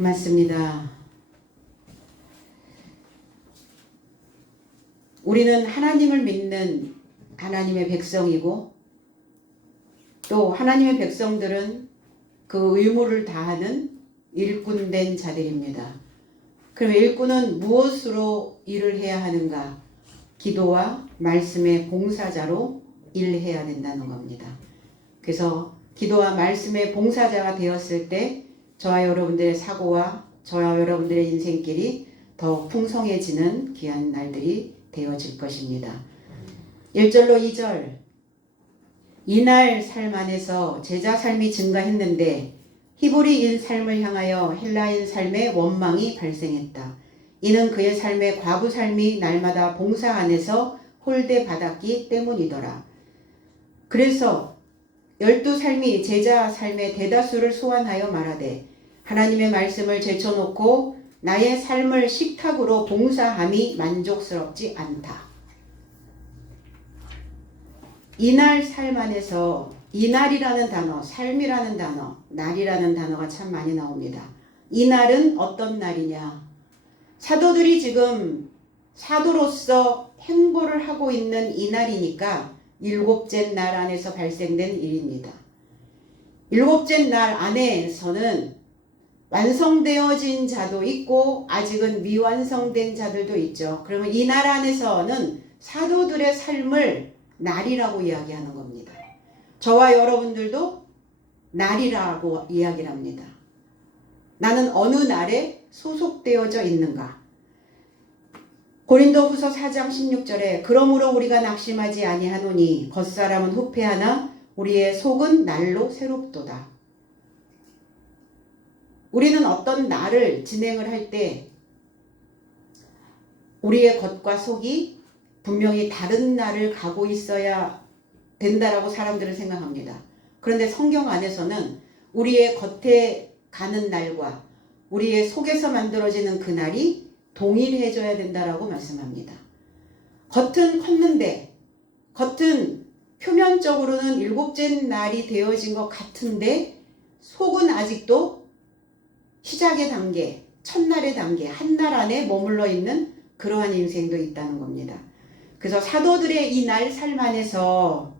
고맙습니다. 우리는 하나님을 믿는 하나님의 백성이고 또 하나님의 백성들은 그 의무를 다하는 일꾼된 자들입니다. 그럼 일꾼은 무엇으로 일을 해야 하는가? 기도와 말씀의 봉사자로 일해야 된다는 겁니다. 그래서 기도와 말씀의 봉사자가 되었을 때 저와 여러분들의 사고와 저와 여러분들의 인생길이 더 풍성해지는 귀한 날들이 되어질 것입니다. 1절로 2절 이날 삶 안에서 제자 삶이 증가했는데 히브리인 삶을 향하여 헬라인 삶의 원망이 발생했다. 이는 그의 삶의 과부 삶이 날마다 봉사 안에서 홀대받았기 때문이더라. 그래서 12삶이 제자 삶의 대다수를 소환하여 말하되 하나님의 말씀을 제쳐놓고 나의 삶을 식탁으로 봉사함이 만족스럽지 않다. 이날 삶 안에서 이날이라는 단어, 삶이라는 단어, 날이라는 단어가 참 많이 나옵니다. 이날은 어떤 날이냐? 사도들이 지금 사도로서 행보를 하고 있는 이날이니까 일곱째 날 안에서 발생된 일입니다. 일곱째 날 안에서는 완성되어진 자도 있고 아직은 미완성된 자들도 있죠. 그러면 이 날 안에서는 사도들의 삶을 날이라고 이야기하는 겁니다. 저와 여러분들도 날이라고 이야기를 합니다. 나는 어느 날에 소속되어져 있는가? 고린도후서 4장 16절에 그러므로 우리가 낙심하지 아니하노니 겉사람은 후패하나 우리의 속은 날로 새롭도다. 우리는 어떤 날을 진행을 할 때 우리의 겉과 속이 분명히 다른 날을 가고 있어야 된다라고 사람들은 생각합니다. 그런데 성경 안에서는 우리의 겉에 가는 날과 우리의 속에서 만들어지는 그 날이 동일해져야 된다라고 말씀합니다. 겉은 컸는데 겉은 표면적으로는 일곱째 날이 되어진 것 같은데 속은 아직도 시작의 단계, 첫날의 단계, 한 날 안에 머물러 있는 그러한 인생도 있다는 겁니다. 그래서 사도들의 이 날 삶 안에서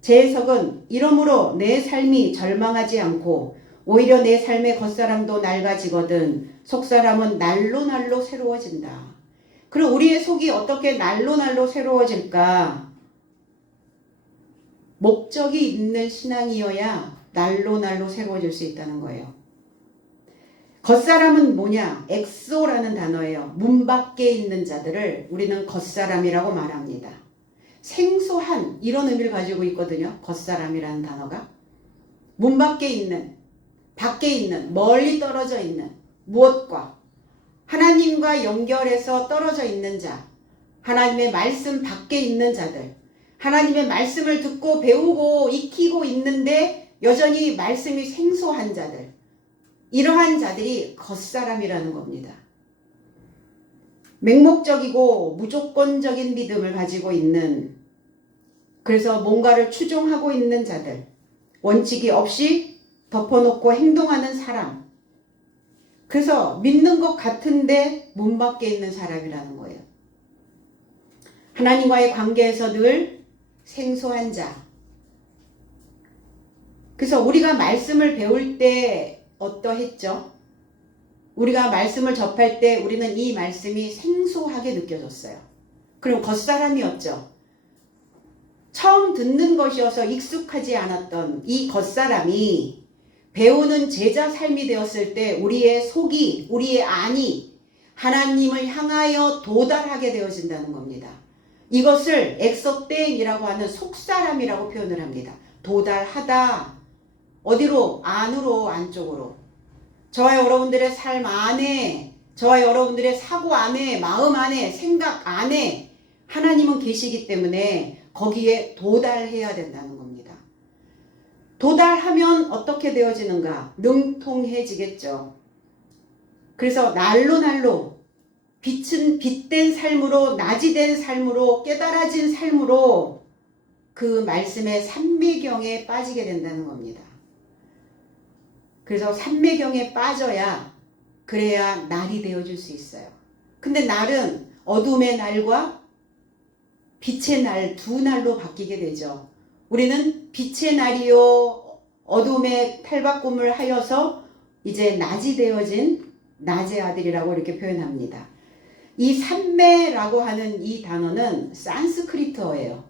제 해석은 이러므로 내 삶이 절망하지 않고 오히려 내 삶의 겉사람도 낡아지거든 속사람은 날로 날로 새로워진다. 그럼 우리의 속이 어떻게 날로 날로 새로워질까? 목적이 있는 신앙이어야 날로 날로 새로워질 수 있다는 거예요. 겉사람은 뭐냐? 엑소라는 단어예요. 문 밖에 있는 자들을 우리는 겉사람이라고 말합니다. 생소한 이런 의미를 가지고 있거든요. 겉사람이라는 단어가. 문 밖에 있는, 밖에 있는, 멀리 떨어져 있는 무엇과 하나님과 연결해서 떨어져 있는 자, 하나님의 말씀 밖에 있는 자들, 하나님의 말씀을 듣고 배우고 익히고 있는데 여전히 말씀이 생소한 자들, 이러한 자들이 겉사람이라는 겁니다. 맹목적이고 무조건적인 믿음을 가지고 있는, 그래서 뭔가를 추종하고 있는 자들, 원칙이 없이 덮어놓고 행동하는 사람, 그래서 믿는 것 같은데 문 밖에 있는 사람이라는 거예요. 하나님과의 관계에서 늘 생소한 자. 그래서 우리가 말씀을 배울 때 어떠했죠? 우리가 말씀을 접할 때 우리는 이 말씀이 생소하게 느껴졌어요. 그럼 겉사람이었죠. 처음 듣는 것이어서 익숙하지 않았던 이 겉사람이 배우는 제자 삶이 되었을 때 우리의 속이, 우리의 안이 하나님을 향하여 도달하게 되어진다는 겁니다. 이것을 엑소땡이라고 하는 속사람이라고 표현을 합니다. 도달하다. 어디로? 안으로, 안쪽으로. 저와 여러분들의 삶 안에, 저와 여러분들의 사고 안에, 마음 안에, 생각 안에 하나님은 계시기 때문에 거기에 도달해야 된다는 겁니다. 도달하면 어떻게 되어지는가? 능통해지겠죠. 그래서 날로 날로 빛은 빛된 삶으로, 낮이 된 삶으로, 깨달아진 삶으로 그 말씀의 삼매경에 빠지게 된다는 겁니다. 그래서 삼매경에 빠져야 그래야 날이 되어줄 수 있어요. 근데 날은 어둠의 날과 빛의 날 두 날로 바뀌게 되죠. 우리는 빛의 날이요 어둠의 탈바꿈을 하여서 이제 낮이 되어진 낮의 아들이라고 이렇게 표현합니다. 이 삼매라고 하는 이 단어는 산스크리트어예요.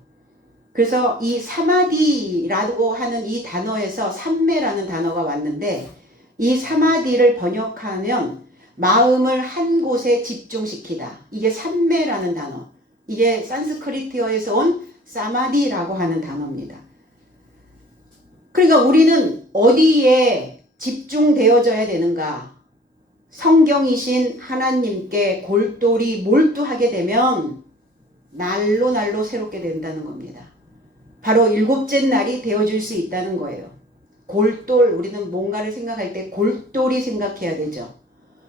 그래서 이 사마디라고 하는 이 단어에서 삼매라는 단어가 왔는데 이 사마디를 번역하면 마음을 한 곳에 집중시키다. 이게 삼매라는 단어. 이게 산스크리트어에서 온 사마디라고 하는 단어입니다. 그러니까 우리는 어디에 집중되어져야 되는가? 성경이신 하나님께 골똘히 몰두하게 되면 날로 날로 새롭게 된다는 겁니다. 바로 일곱째 날이 되어줄 수 있다는 거예요. 골똘, 우리는 뭔가를 생각할 때 골똘히 생각해야 되죠.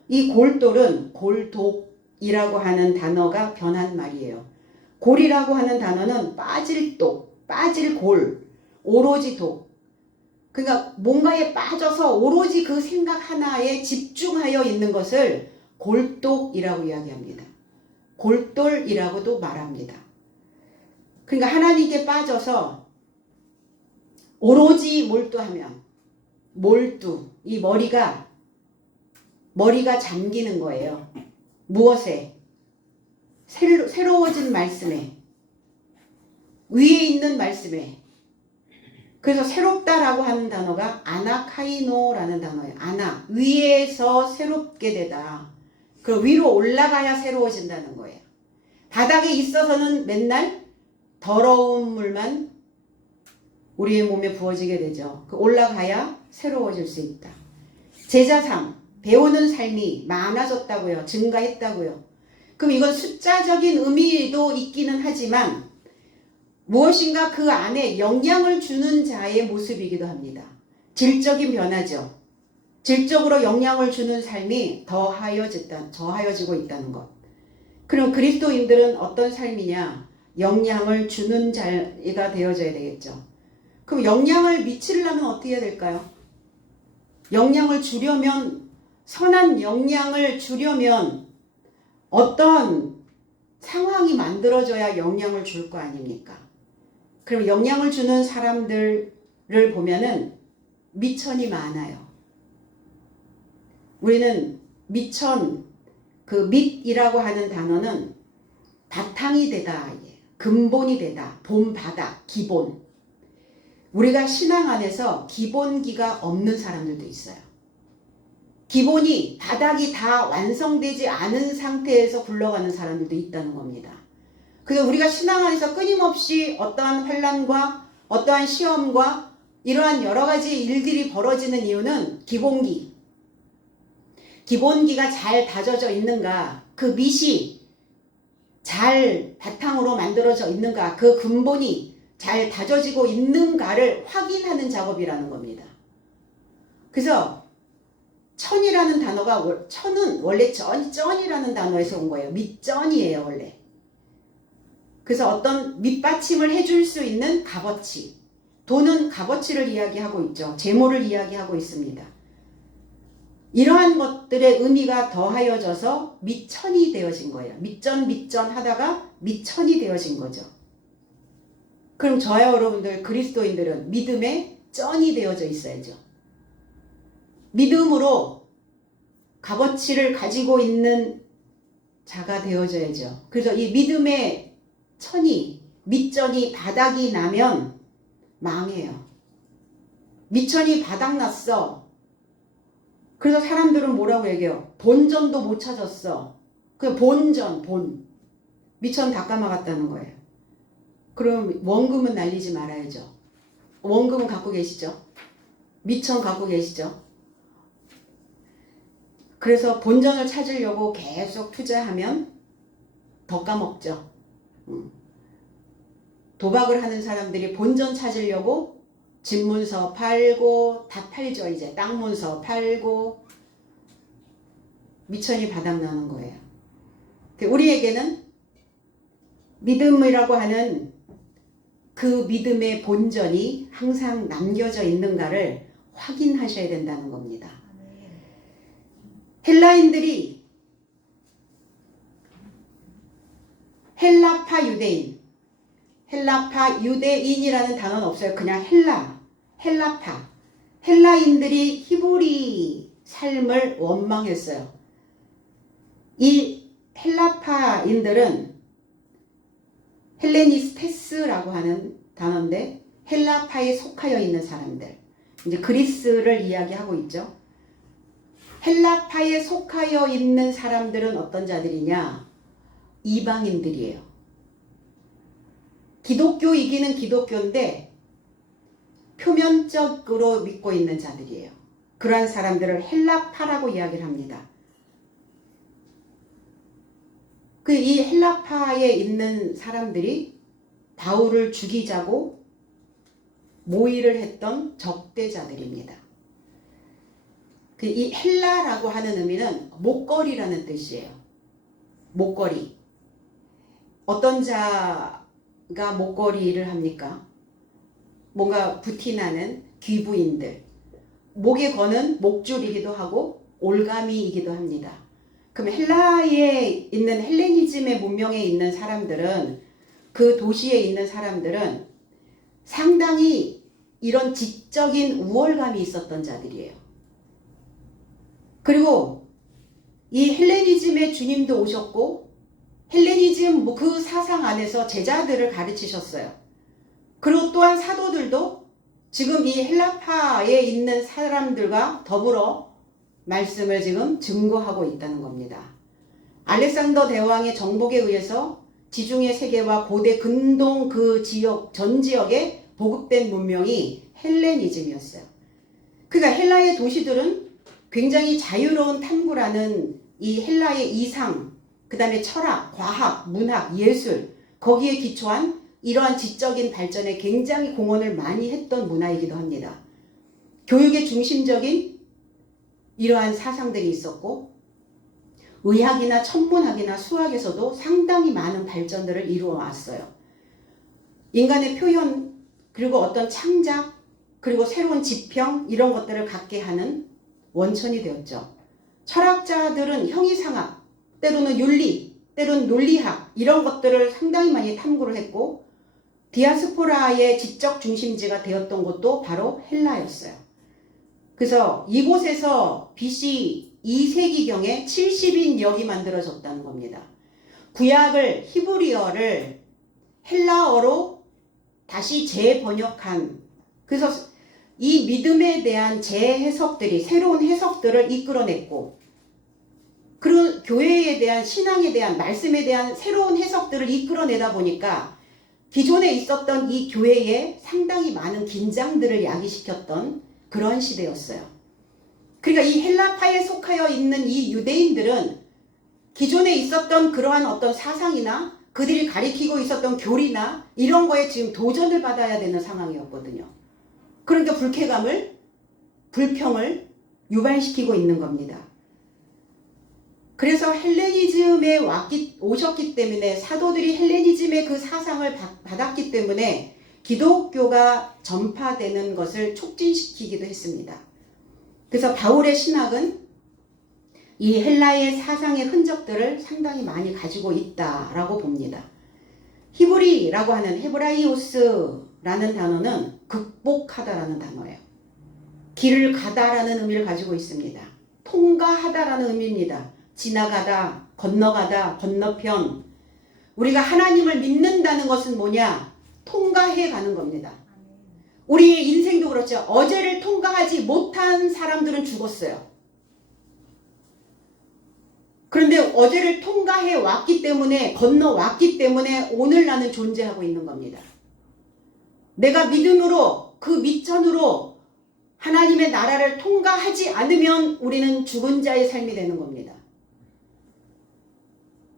이 골똘은 골독이라고 하는 단어가 변한 말이에요. 골이라고 하는 단어는 빠질 독, 빠질 골, 오로지 독. 그러니까 뭔가에 빠져서 오로지 그 생각 하나에 집중하여 있는 것을 골독이라고 이야기합니다. 골똘이라고도 말합니다. 그러니까 하나님께 빠져서 오로지 몰두하면 몰두, 이 머리가 잠기는 거예요. 무엇에? 새로워진 말씀에, 위에 있는 말씀에. 그래서 새롭다라고 하는 단어가 아나카이노라는 단어예요. 아나, 위에서 새롭게 되다. 그 위로 올라가야 새로워진다는 거예요. 바닥에 있어서는 맨날 더러운 물만 우리의 몸에 부어지게 되죠. 그 올라가야 새로워질 수 있다. 제자상, 배우는 삶이 많아졌다고요. 증가했다고요. 그럼 이건 숫자적인 의미도 있기는 하지만 무엇인가 그 안에 영향을 주는 자의 모습이기도 합니다. 질적인 변화죠. 질적으로 영향을 주는 삶이 더하여지고 있다는 것. 그럼 그리스도인들은 어떤 삶이냐? 영향을 주는 자가 되어져야 되겠죠. 그럼 영향을 미치려면 어떻게 해야 될까요? 영향을 주려면, 선한 영향을 주려면 어떤 상황이 만들어져야 영향을 줄 거 아닙니까? 그럼 영향을 주는 사람들을 보면은 미천이 많아요. 우리는 미천, 그 밑이라고 하는 단어는 바탕이 되다, 근본이 되다, 본바다, 기본. 우리가 신앙 안에서 기본기가 없는 사람들도 있어요. 기본이, 바닥이 다 완성되지 않은 상태에서 굴러가는 사람들도 있다는 겁니다. 그래서 우리가 신앙 안에서 끊임없이 어떠한 환난과 어떠한 시험과 이러한 여러 가지 일들이 벌어지는 이유는 기본기가 잘 다져져 있는가, 그 밑이 잘 바탕으로 만들어져 있는가, 그 근본이 잘 다져지고 있는가를 확인하는 작업이라는 겁니다. 그래서 천이라는 단어가, 천은 원래 쩐이라는 단어에서 온 거예요. 밑쩐이에요, 원래. 그래서 어떤 밑받침을 해줄 수 있는 값어치. 돈은 값어치를 이야기하고 있죠. 재물을 이야기하고 있습니다. 이러한 것들의 의미가 더하여져서 밑천이 되어진 거예요. 밑전 하다가 밑천이 되어진 거죠. 그럼 저와 여러분들 그리스도인들은 믿음의 쩐이 되어져 있어야죠. 믿음으로 값어치를 가지고 있는 자가 되어져야죠. 그래서 이 믿음의 천이, 밑전이 바닥이 나면 망해요. 밑천이 바닥났어. 그래서 사람들은 뭐라고 얘기해요? 본전도 못 찾았어. 그 본전. 밑천 다 까먹었다는 거예요. 그럼 원금은 날리지 말아야죠. 원금은 갖고 계시죠? 밑천 갖고 계시죠? 그래서 본전을 찾으려고 계속 투자하면 더 까먹죠. 도박을 하는 사람들이 본전 찾으려고 집문서 팔고 다 팔죠. 이제 땅 문서 팔고 미천이 바닥나는 거예요. 우리에게는 믿음이라고 하는 그 믿음의 본전이 항상 남겨져 있는가를 확인하셔야 된다는 겁니다. 헬라인들이 헬라파 유대인, 헬라파 유대인이라는 단어는 없어요. 그냥 헬라파. 헬라인들이 히브리 삶을 원망했어요. 이 헬라파인들은 헬레니스테스라고 하는 단어인데 헬라파에 속하여 있는 사람들, 이제 그리스를 이야기하고 있죠. 헬라파에 속하여 있는 사람들은 어떤 자들이냐? 이방인들이에요. 기독교이기는 기독교인데 표면적으로 믿고 있는 자들이에요. 그러한 사람들을 헬라파라고 이야기를 합니다. 이 헬라파에 있는 사람들이 바울을 죽이자고 모의를 했던 적대자들입니다. 이 헬라라고 하는 의미는 목걸이라는 뜻이에요. 목걸이. 어떤 자가 목걸이를 합니까? 뭔가 부티나는 귀부인들. 목에 거는 목줄이기도 하고 올가미이기도 합니다. 그럼 헬라에 있는 헬레니즘의 문명에 있는 사람들은, 그 도시에 있는 사람들은 상당히 이런 지적인 우월감이 있었던 자들이에요. 그리고 이 헬레니즘의 주님도 오셨고 헬레니즘 그 사상 안에서 제자들을 가르치셨어요. 그리고 또한 사도들도 지금 이 헬라파에 있는 사람들과 더불어 말씀을 지금 증거하고 있다는 겁니다. 알렉산더 대왕의 정복에 의해서 지중해 세계와 고대 근동 그 지역, 전 지역에 보급된 문명이 헬레니즘이었어요. 그러니까 헬라의 도시들은 굉장히 자유로운 탐구라는 이 헬라의 이상, 그 다음에 철학, 과학, 문학, 예술, 거기에 기초한 이러한 지적인 발전에 굉장히 공헌을 많이 했던 문화이기도 합니다. 교육의 중심적인 이러한 사상들이 있었고 의학이나 천문학이나 수학에서도 상당히 많은 발전들을 이루어 왔어요. 인간의 표현, 그리고 어떤 창작, 그리고 새로운 지평, 이런 것들을 갖게 하는 원천이 되었죠. 철학자들은 형이상학, 때로는 윤리, 때로는 논리학, 이런 것들을 상당히 많이 탐구를 했고 디아스포라의 지적 중심지가 되었던 곳도 바로 헬라였어요. 그래서 이곳에서 BC 2세기경에 70인 역이 만들어졌다는 겁니다. 구약을, 히브리어를 헬라어로 다시 재번역한, 그래서 이 믿음에 대한 재해석들이, 새로운 해석들을 이끌어냈고, 그리고 교회에 대한, 신앙에 대한, 말씀에 대한 새로운 해석들을 이끌어내다 보니까 기존에 있었던 이 교회에 상당히 많은 긴장들을 야기시켰던 그런 시대였어요. 그러니까 이 헬라파에 속하여 있는 이 유대인들은 기존에 있었던 그러한 어떤 사상이나 그들이 가리키고 있었던 교리나 이런 거에 지금 도전을 받아야 되는 상황이었거든요. 그러니까 불쾌감을, 불평을 유발시키고 있는 겁니다. 그래서 헬레니즘에 오셨기 때문에, 사도들이 헬레니즘의 그 사상을 받았기 때문에 기독교가 전파되는 것을 촉진시키기도 했습니다. 그래서 바울의 신학은 이 헬라의 사상의 흔적들을 상당히 많이 가지고 있다라고 봅니다. 히브리라고 하는 헤브라이오스라는 단어는 극복하다라는 단어예요. 길을 가다라는 의미를 가지고 있습니다. 통과하다라는 의미입니다. 지나가다, 건너가다, 건너편. 우리가 하나님을 믿는다는 것은 뭐냐? 통과해 가는 겁니다. 우리의 인생도 그렇죠. 어제를 통과하지 못한 사람들은 죽었어요. 그런데 어제를 통과해 왔기 때문에, 건너왔기 때문에 오늘 나는 존재하고 있는 겁니다. 내가 믿음으로, 그 밑천으로 하나님의 나라를 통과하지 않으면 우리는 죽은 자의 삶이 되는 겁니다.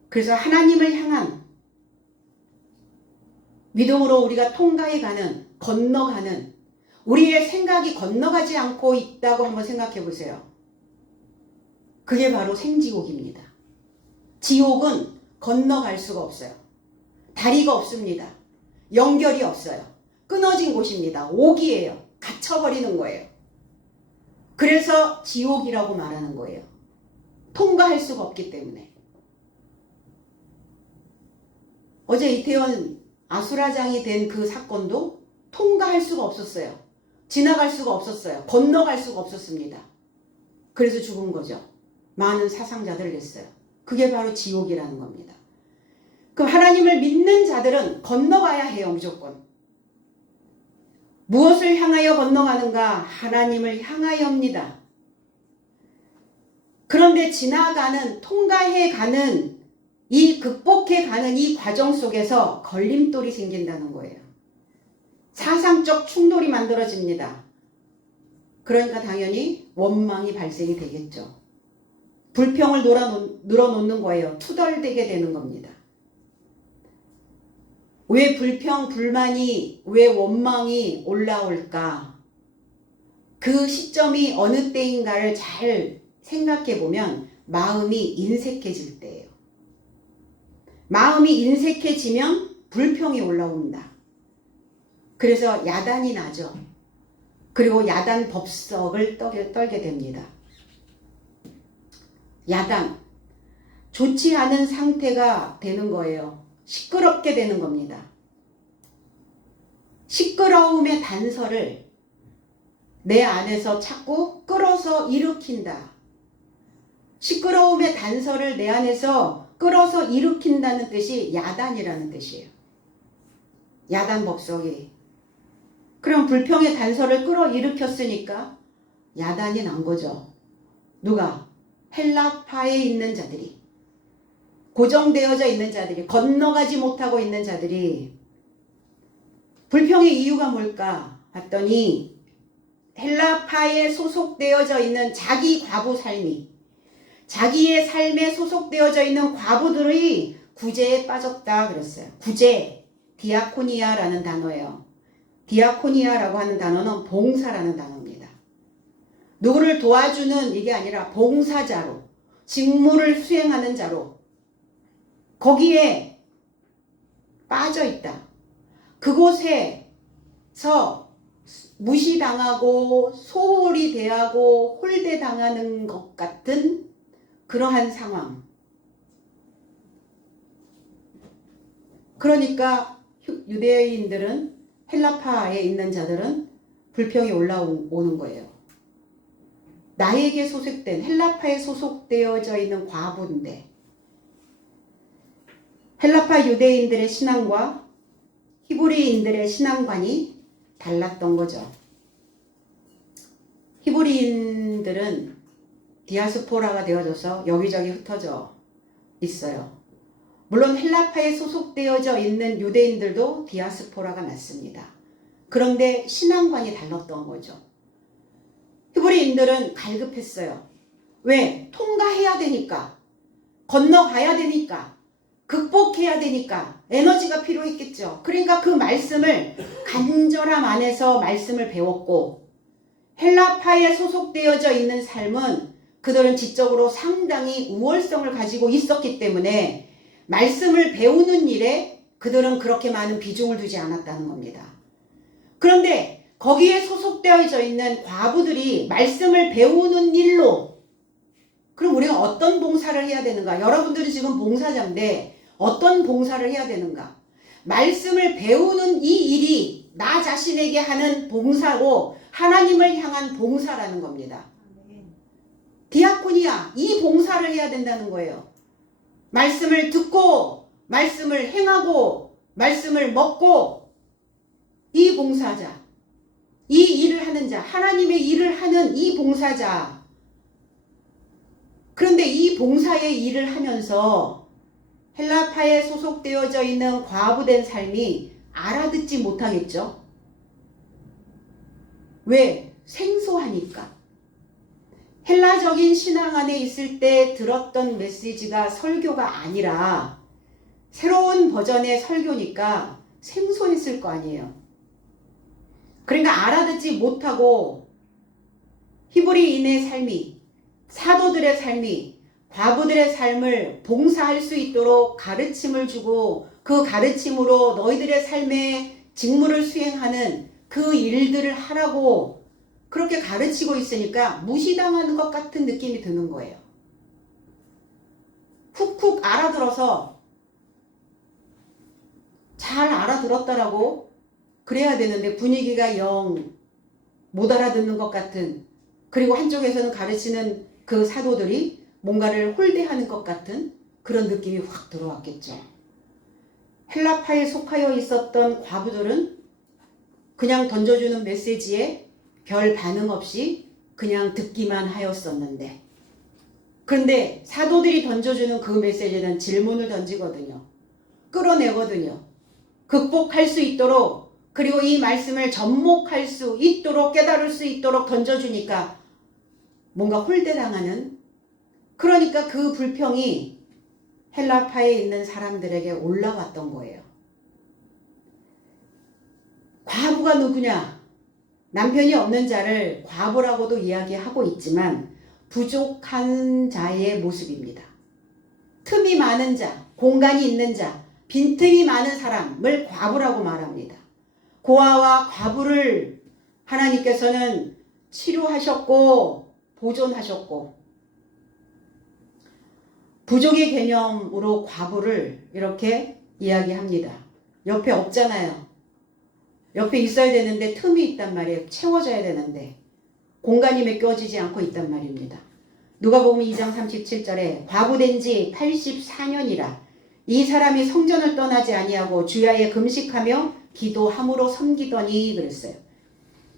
그래서 하나님을 향한 믿음으로 우리가 통과해가는, 건너가는, 우리의 생각이 건너가지 않고 있다고 한번 생각해 보세요. 그게 바로 생지옥입니다. 지옥은 건너갈 수가 없어요. 다리가 없습니다. 연결이 없어요. 끊어진 곳입니다. 옥이에요. 갇혀버리는 거예요. 그래서 지옥이라고 말하는 거예요. 통과할 수가 없기 때문에. 어제 이태원 아수라장이 된 그 사건도 통과할 수가 없었어요. 지나갈 수가 없었어요. 건너갈 수가 없었습니다. 그래서 죽은 거죠. 많은 사상자들을 냈어요. 그게 바로 지옥이라는 겁니다. 그럼 하나님을 믿는 자들은 건너가야 해요. 무조건. 무엇을 향하여 건너가는가? 하나님을 향하여입니다. 그런데 지나가는, 통과해가는, 이 극복해가는 이 과정 속에서 걸림돌이 생긴다는 거예요. 사상적 충돌이 만들어집니다. 그러니까 당연히 원망이 발생이 되겠죠. 불평을 늘어놓는 거예요. 투덜대게 되는 겁니다. 왜 불평, 불만이, 왜 원망이 올라올까? 그 시점이 어느 때인가를 잘 생각해 보면 마음이 인색해질 때예요. 마음이 인색해지면 불평이 올라옵니다. 그래서 야단이 나죠. 그리고 야단 법석을 떨게 됩니다. 야단. 좋지 않은 상태가 되는 거예요. 시끄럽게 되는 겁니다. 시끄러움의 단서를 내 안에서 자꾸 끌어서 일으킨다. 시끄러움의 단서를 내 안에서 끌어서 일으킨다는 뜻이 야단이라는 뜻이에요. 야단 법석이. 그럼 불평의 단서를 끌어일으켰으니까 야단이 난 거죠. 누가? 헬라파에 있는 자들이. 고정되어져 있는 자들이. 건너가지 못하고 있는 자들이. 불평의 이유가 뭘까? 봤더니 헬라파에 소속되어져 있는 자기 과부 삶이, 자기의 삶에 소속되어져 있는 과부들이 구제에 빠졌다 그랬어요. 구제, 디아코니아라는 단어예요. 디아코니아라고 하는 단어는 봉사라는 단어입니다. 누구를 도와주는 이게 아니라 봉사자로, 직무를 수행하는 자로 거기에 빠져 있다. 그곳에서 무시당하고 소홀히 대하고 홀대당하는 것 같은 그러한 상황. 그러니까 유대인들은, 헬라파에 있는 자들은 불평이 올라오는 거예요. 나에게 소속된, 헬라파에 소속되어져 있는 과부인데 헬라파 유대인들의 신앙과 히브리인들의 신앙관이 달랐던 거죠. 히브리인들은 디아스포라가 되어져서 여기저기 흩어져 있어요. 물론 헬라파에 소속되어져 있는 유대인들도 디아스포라가 맞습니다. 그런데 신앙관이 달랐던 거죠. 히브리인들은 갈급했어요. 왜? 통과해야 되니까. 건너가야 되니까. 극복해야 되니까. 에너지가 필요했겠죠. 그러니까 그 말씀을 간절함 안에서 말씀을 배웠고, 헬라파에 소속되어져 있는 삶은 그들은 지적으로 상당히 우월성을 가지고 있었기 때문에 말씀을 배우는 일에 그들은 그렇게 많은 비중을 두지 않았다는 겁니다. 그런데 거기에 소속되어져 있는 과부들이 말씀을 배우는 일로, 그럼 우리가 어떤 봉사를 해야 되는가? 여러분들이 지금 봉사자인데 어떤 봉사를 해야 되는가? 말씀을 배우는 이 일이 나 자신에게 하는 봉사고 하나님을 향한 봉사라는 겁니다. 디아코니아, 이 봉사를 해야 된다는 거예요. 말씀을 듣고 말씀을 행하고 말씀을 먹고, 이 봉사자, 이 일을 하는 자, 하나님의 일을 하는 이 봉사자. 그런데 이 봉사의 일을 하면서 헬라파에 소속되어져 있는 과부된 삶이 알아듣지 못하겠죠? 왜? 생소하니까. 헬라적인 신앙 안에 있을 때 들었던 메시지가 설교가 아니라 새로운 버전의 설교니까 생소했을 거 아니에요. 그러니까 알아듣지 못하고 히브리인의 삶이, 사도들의 삶이, 과부들의 삶을 봉사할 수 있도록 가르침을 주고 그 가르침으로 너희들의 삶에 직무를 수행하는 그 일들을 하라고 그렇게 가르치고 있으니까 무시당하는 것 같은 느낌이 드는 거예요. 훅훅 알아들어서 잘 알아들었다라고 그래야 되는데 분위기가 영 못 알아듣는 것 같은, 그리고 한쪽에서는 가르치는 그 사도들이 뭔가를 홀대하는 것 같은 그런 느낌이 확 들어왔겠죠. 헬라파에 속하여 있었던 과부들은 그냥 던져주는 메시지에 별 반응 없이 그냥 듣기만 하였었는데, 그런데 사도들이 던져주는 그 메시지는 질문을 던지거든요. 끌어내거든요. 극복할 수 있도록, 그리고 이 말씀을 접목할 수 있도록, 깨달을 수 있도록 던져주니까 뭔가 홀대당하는, 그러니까 그 불평이 헬라파에 있는 사람들에게 올라왔던 거예요. 과부가 누구냐? 남편이 없는 자를 과부라고도 이야기하고 있지만 부족한 자의 모습입니다. 틈이 많은 자, 공간이 있는 자, 빈틈이 많은 사람을 과부라고 말합니다. 고아와 과부를 하나님께서는 치료하셨고 보존하셨고, 부족의 개념으로 과부를 이렇게 이야기합니다. 옆에 없잖아요. 옆에 있어야 되는데 틈이 있단 말이에요. 채워져야 되는데 공간이 메꿔지지 않고 있단 말입니다. 누가복음 2장 37절에 과부된 지 84년이라 이 사람이 성전을 떠나지 아니하고 주야에 금식하며 기도함으로 섬기더니 그랬어요.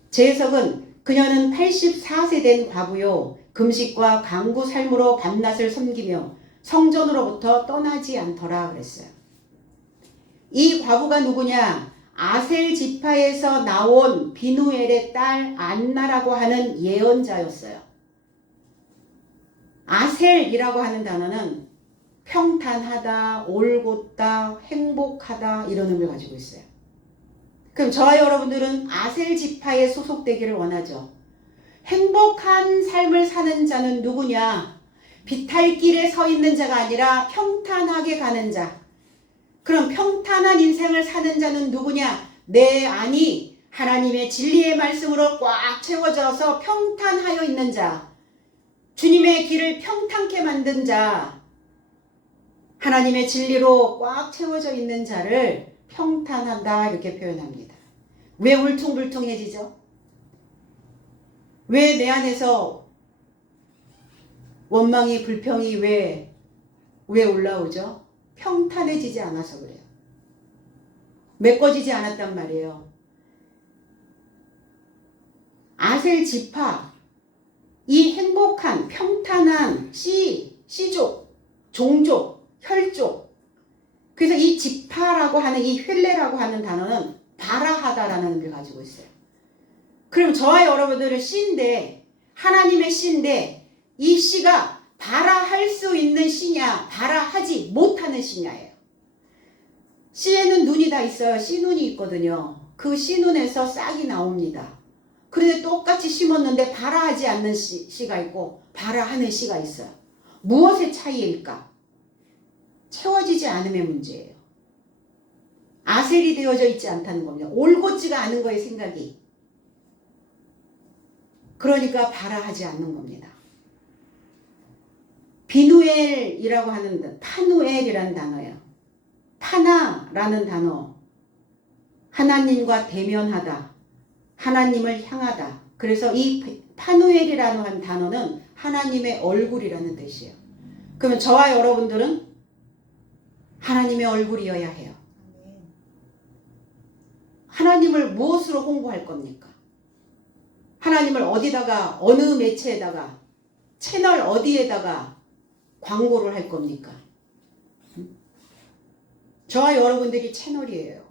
제 해석은 그녀는 84세 된 과부요 금식과 강구 삶으로 밤낮을 섬기며 성전으로부터 떠나지 않더라 그랬어요. 이 과부가 누구냐? 아셀 지파에서 나온 비누엘의 딸 안나라고 하는 예언자였어요. 아셀이라고 하는 단어는 평탄하다, 올곧다, 행복하다 이런 의미를 가지고 있어요. 그럼 저와 여러분들은 아셀 지파에 소속되기를 원하죠. 행복한 삶을 사는 자는 누구냐? 비탈길에 서 있는 자가 아니라 평탄하게 가는 자. 그럼 평탄한 인생을 사는 자는 누구냐? 내 안이 하나님의 진리의 말씀으로 꽉 채워져서 평탄하여 있는 자. 주님의 길을 평탄케 만든 자. 하나님의 진리로 꽉 채워져 있는 자를 평탄하다 이렇게 표현합니다. 왜 울퉁불퉁해지죠? 왜 내 안에서 원망이, 불평이 왜 올라오죠? 평탄해지지 않아서 그래요. 메꿔지지 않았단 말이에요. 아셀 지파, 이 행복한 평탄한 씨족, 종족, 혈족. 그래서 이 지파라고 하는 이 휠레라고 하는 단어는 바라하다라는 의미를 가지고 있어요. 그럼 저와 여러분들은 씨인데, 하나님의 씨인데 이 씨가 바라할 수 있는 씨냐, 바라하지 못하는 씨냐예요. 씨에는 눈이 다 있어요. 씨눈이 있거든요. 그 씨눈에서 싹이 나옵니다. 그런데 똑같이 심었는데 바라하지 않는 씨가 있고 바라하는 씨가 있어요. 무엇의 차이일까? 채워지지 않음의 문제예요. 아셀이 되어져 있지 않다는 겁니다. 올곧지가 않은 거예요, 생각이. 그러니까 바라하지 않는 겁니다. 비누엘이라고 하는, 파누엘이라는 단어예요. 파나라는 단어, 하나님과 대면하다, 하나님을 향하다. 그래서 이 파누엘이라는 단어는 하나님의 얼굴이라는 뜻이에요. 그러면 저와 여러분들은 하나님의 얼굴이어야 해요. 하나님을 무엇으로 홍보할 겁니까? 하나님을 어디다가, 어느 매체에다가, 채널 어디에다가 광고를 할 겁니까? 저와 여러분들이 채널이에요.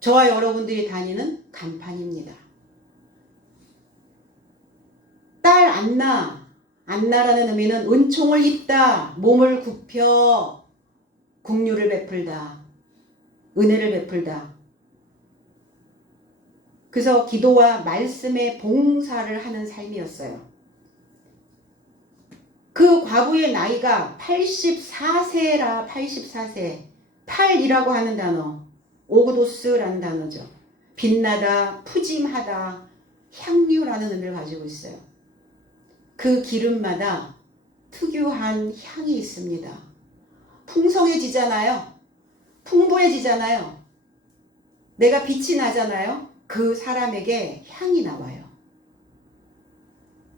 저와 여러분들이 다니는 간판입니다. 딸 안나라는 의미는 은총을 입다, 몸을 굽혀 긍휼을 베풀다, 은혜를 베풀다. 그래서 기도와 말씀의 봉사를 하는 삶이었어요. 그 과부의 나이가 84세라, 84세. 8이라고 하는 단어, 오그도스라는 단어죠. 빛나다, 푸짐하다, 향유라는 의미를 가지고 있어요. 그 기름마다 특유한 향이 있습니다. 풍성해지잖아요. 풍부해지잖아요. 내가 빛이 나잖아요. 그 사람에게 향이 나와요.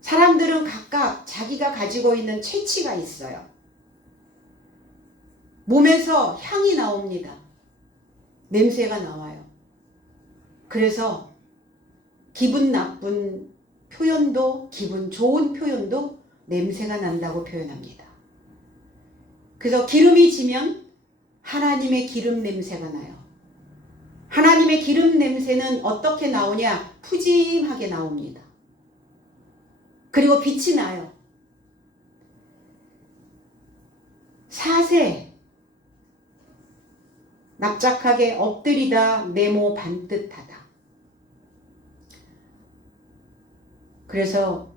사람들은 각각 자기가 가지고 있는 체취가 있어요. 몸에서 향이 나옵니다. 냄새가 나와요. 그래서 기분 나쁜 표현도 기분 좋은 표현도 냄새가 난다고 표현합니다. 그래서 기름이 지면 하나님의 기름 냄새가 나요. 하나님의 기름 냄새는 어떻게 나오냐? 푸짐하게 나옵니다. 그리고 빛이 나요. 사세 납작하게 엎드리다 네모 반듯하다. 그래서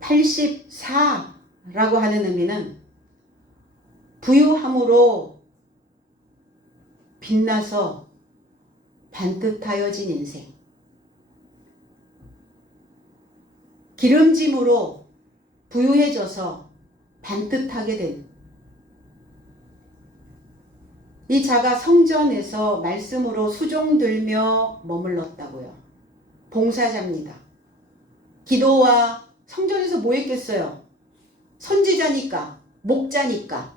84라고 하는 의미는 부유함으로 빛나서 반듯하여진 인생, 기름짐으로 부유해져서 반듯하게 된 이 자가 성전에서 말씀으로 수종들며 머물렀다고요. 봉사자입니다. 기도와 성전에서 뭐 했겠어요? 선지자니까, 목자니까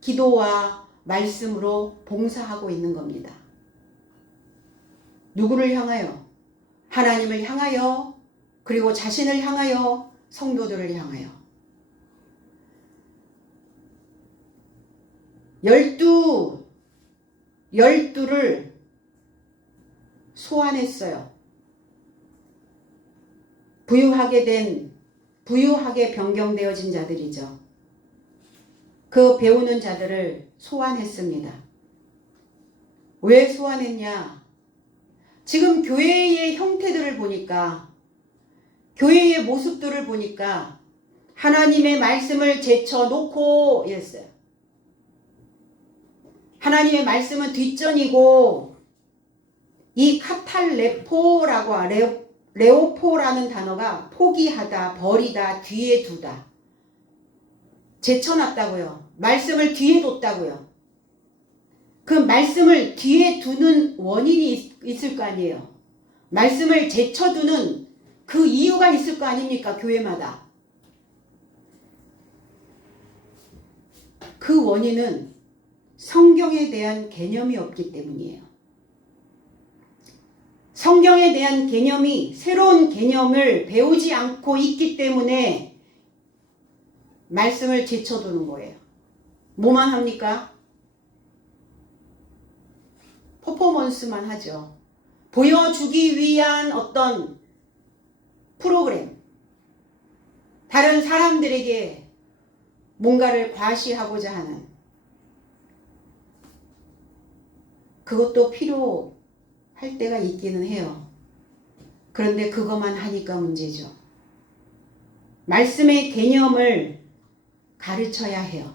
기도와 말씀으로 봉사하고 있는 겁니다. 누구를 향하여? 하나님을 향하여, 그리고 자신을 향하여, 성도들을 향하여. 12를 소환했어요. 부유하게 변경되어진 자들이죠. 그 배우는 자들을 소환했습니다. 왜 소환했냐? 지금 교회의 형태들을 보니까, 교회의 모습들을 보니까 하나님의 말씀을 제쳐놓고 이랬어요. 하나님의 말씀은 뒷전이고, 이 카탈레포라고 레오포라는 단어가 포기하다, 버리다, 뒤에 두다. 제쳐놨다고요. 말씀을 뒤에 뒀다고요. 그 말씀을 뒤에 두는 원인이 있을 거 아니에요. 말씀을 제쳐두는 그 이유가 있을 거 아닙니까? 교회마다. 그 원인은 성경에 대한 개념이 없기 때문이에요. 성경에 대한 개념이, 새로운 개념을 배우지 않고 있기 때문에 말씀을 제쳐두는 거예요. 뭐만 합니까? 퍼포먼스만 하죠. 보여주기 위한 어떤 프로그램, 다른 사람들에게 뭔가를 과시하고자 하는, 그것도 필요할 때가 있기는 해요. 그런데 그것만 하니까 문제죠. 말씀의 개념을 가르쳐야 해요.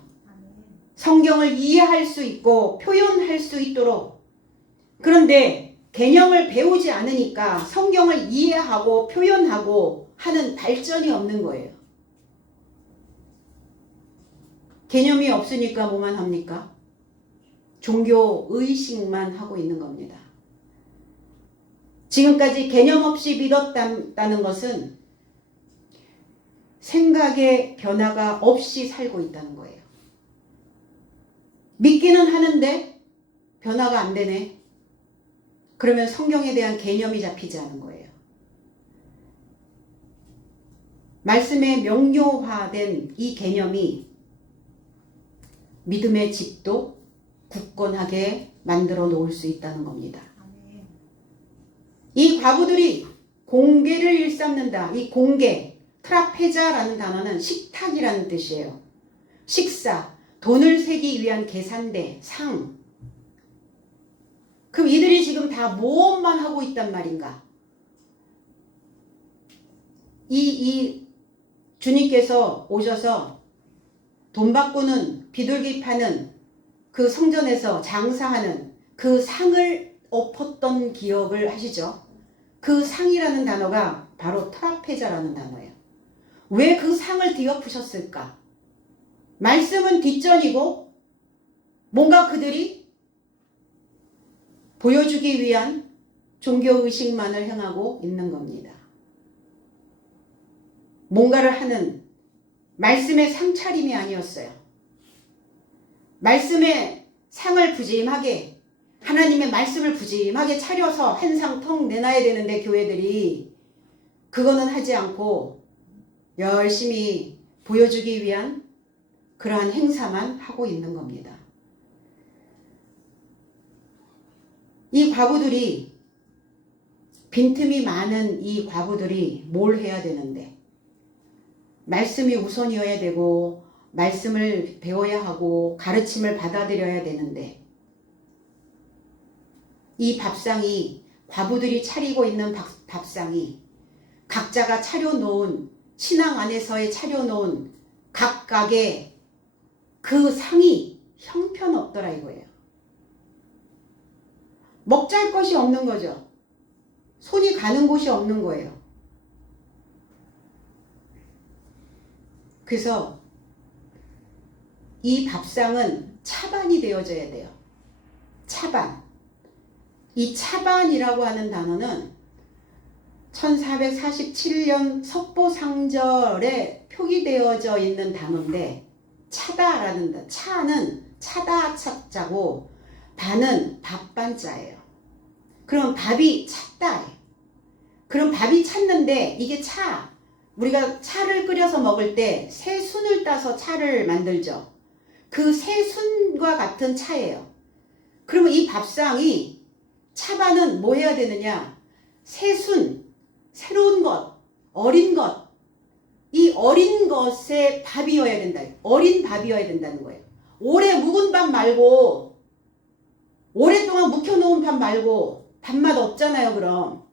성경을 이해할 수 있고 표현할 수 있도록. 그런데 개념을 배우지 않으니까 성경을 이해하고 표현하고 하는 발전이 없는 거예요. 개념이 없으니까 뭐만 합니까? 종교 의식만 하고 있는 겁니다. 지금까지 개념 없이 믿었다는 것은 생각의 변화가 없이 살고 있다는 거예요. 믿기는 하는데 변화가 안 되네. 그러면 성경에 대한 개념이 잡히지 않은 거예요. 말씀에 명료화된 이 개념이 믿음의 집도 굳건하게 만들어 놓을 수 있다는 겁니다. 이 과부들이 공계를 일삼는다. 이 공계, 트라페자라는 단어는 식탁이라는 뜻이에요. 식사, 돈을 세기 위한 계산대, 상. 그럼 이들이 지금 다 모험만 하고 있단 말인가? 이 주님께서 오셔서 돈 바꾸는, 비둘기 파는 그 성전에서 장사하는 그 상을 엎었던 기억을 하시죠? 그 상이라는 단어가 바로 트라페자라는 단어예요. 왜 그 상을 뒤엎으셨을까? 말씀은 뒷전이고 뭔가 그들이 보여주기 위한 종교의식만을 행하고 있는 겁니다. 뭔가를 하는 말씀의 상차림이 아니었어요. 말씀의 상을 부짐하게, 하나님의 말씀을 부짐하게 차려서 한 상 턱 내놔야 되는데 교회들이 그거는 하지 않고 열심히 보여주기 위한 그러한 행사만 하고 있는 겁니다. 이 과부들이, 빈틈이 많은 이 과부들이 뭘 해야 되는데, 말씀이 우선이어야 되고 말씀을 배워야 하고 가르침을 받아들여야 되는데, 이 밥상이, 과부들이 차리고 있는 밥상이 각자가 차려놓은, 신앙 안에서의 차려놓은 각각의 그 상이 형편없더라 이거예요. 먹잘 것이 없는 거죠. 손이 가는 곳이 없는 거예요. 그래서 이 밥상은 차반이 되어져야 돼요. 차반. 이 차반이라고 하는 단어는 1447년 석보상절에 표기되어져 있는 단어인데, 차다라는, 차는 차다 차자고 반은 밥반자예요. 그럼 밥이 찼다. 그럼 밥이 찼는데 이게 차, 우리가 차를 끓여서 먹을 때 새순을 따서 차를 만들죠. 그 새순과 같은 차예요. 그러면 이 밥상이, 차반은 뭐 해야 되느냐? 새순, 새로운 것, 어린 것, 이 어린 것의 밥이어야 된다. 어린 밥이어야 된다는 거예요. 오래 묵은 밥 말고, 오랫동안 묵혀놓은 밥 말고 밥맛 없잖아요. 그럼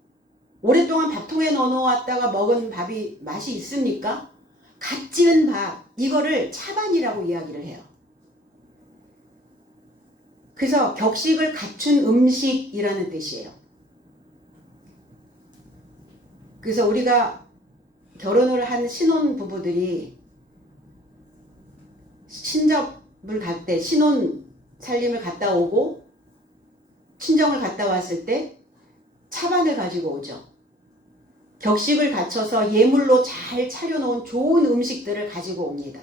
오랫동안 밥통에 넣어놓았다가 먹은 밥이 맛이 있습니까? 갓 지은 밥, 이거를 차반이라고 이야기를 해요. 그래서 격식을 갖춘 음식이라는 뜻이에요. 그래서 우리가 결혼을 한 신혼 부부들이 친접을 갈 때, 신혼 살림을 갔다 오고 친정을 갔다 왔을 때 차반을 가지고 오죠. 격식을 갖춰서 예물로 잘 차려놓은 좋은 음식들을 가지고 옵니다.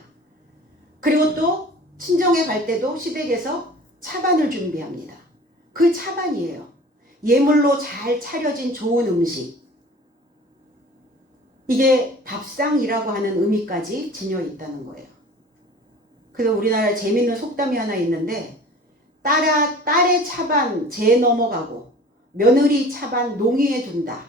그리고 또 친정에 갈 때도 시댁에서 차반을 준비합니다. 그 차반이에요. 예물로 잘 차려진 좋은 음식. 이게 밥상이라고 하는 의미까지 지녀 있다는 거예요. 그래서 우리나라에 재밌는 속담이 하나 있는데, 딸의 차반 재 넘어가고 며느리 차반 농위에 둔다.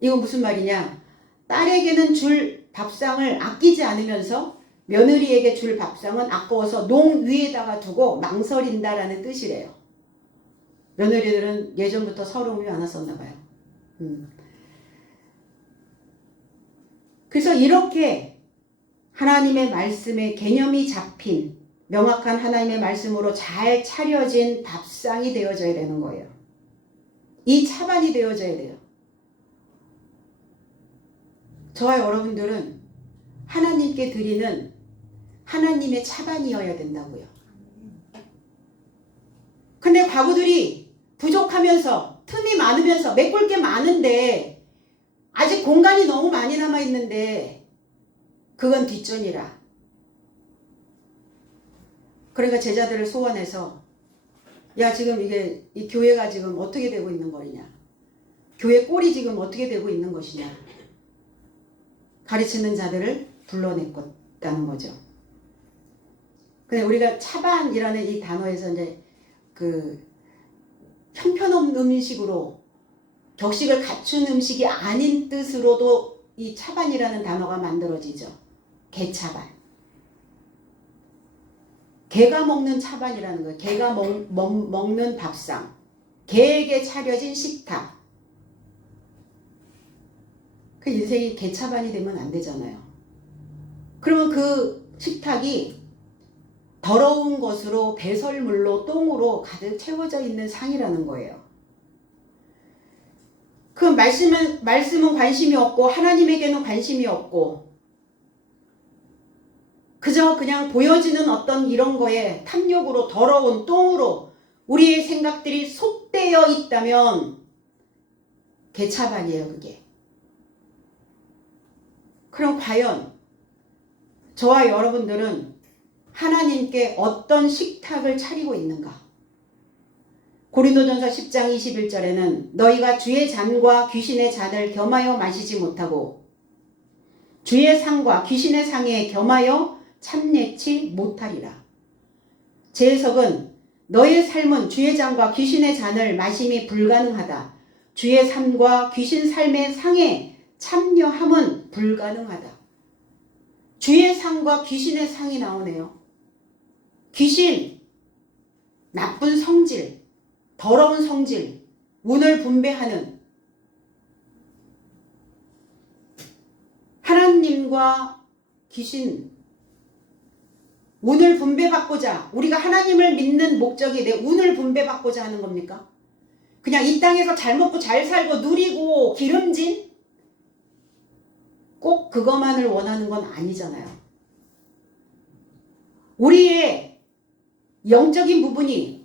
이건 무슨 말이냐? 딸에게는 줄 밥상을 아끼지 않으면서 며느리에게 줄 밥상은 아까워서 농 위에다가 두고 망설인다라는 뜻이래요. 며느리들은 예전부터 서러움이 많았었나 봐요. 그래서 이렇게 하나님의 말씀의 개념이 잡힌 명확한 하나님의 말씀으로 잘 차려진 밥상이 되어져야 되는 거예요. 이 차반이 되어져야 돼요. 저와 여러분들은 하나님께 드리는 하나님의 차반이어야 된다고요. 근데 과부들이 부족하면서, 틈이 많으면서, 메꿀 게 많은데 아직 공간이 너무 많이 남아있는데 그건 뒷전이라. 그러니까 제자들을 소환해서, 야, 지금 이게 이 교회가 지금 어떻게 되고 있는 거냐, 교회 꼴이 지금 어떻게 되고 있는 것이냐, 가르치는 자들을 불러냈다는 거죠. 근데 우리가 차반이라는 이 단어에서 이제 그 형편없는 음식으로, 격식을 갖춘 음식이 아닌 뜻으로도 이 차반이라는 단어가 만들어지죠. 개차반. 개가 먹는 차반이라는 거예요. 개가 먹는 밥상. 개에게 차려진 식탁. 그 인생이 개차반이 되면 안 되잖아요. 그러면 그 식탁이 더러운 것으로, 배설물로, 똥으로 가득 채워져 있는 상이라는 거예요. 그 말씀은 관심이 없고 하나님에게는 관심이 없고 그저 그냥 보여지는 어떤 이런 거에 탐욕으로 더러운 똥으로 우리의 생각들이 속되어 있다면 개차반이에요, 그게. 그럼 과연 저와 여러분들은 하나님께 어떤 식탁을 차리고 있는가? 고린도전서 10장 21절에는 너희가 주의 잔과 귀신의 잔을 겸하여 마시지 못하고 주의 상과 귀신의 상에 겸하여 참례치 못하리라. 제 해석은 너의 삶은 주의 잔과 귀신의 잔을 마심이 불가능하다. 주의 삶과 귀신 삶의 상에 참여함은 불가능하다. 주의 상과 귀신의 상이 나오네요. 귀신, 나쁜 성질, 더러운 성질, 운을 분배하는 하나님과 귀신, 운을 분배받고자 우리가 하나님을 믿는 목적이 내 운을 분배받고자 하는 겁니까? 그냥 이 땅에서 잘 먹고 잘 살고 누리고 기름진 꼭 그것만을 원하는 건 아니잖아요. 우리의 영적인 부분이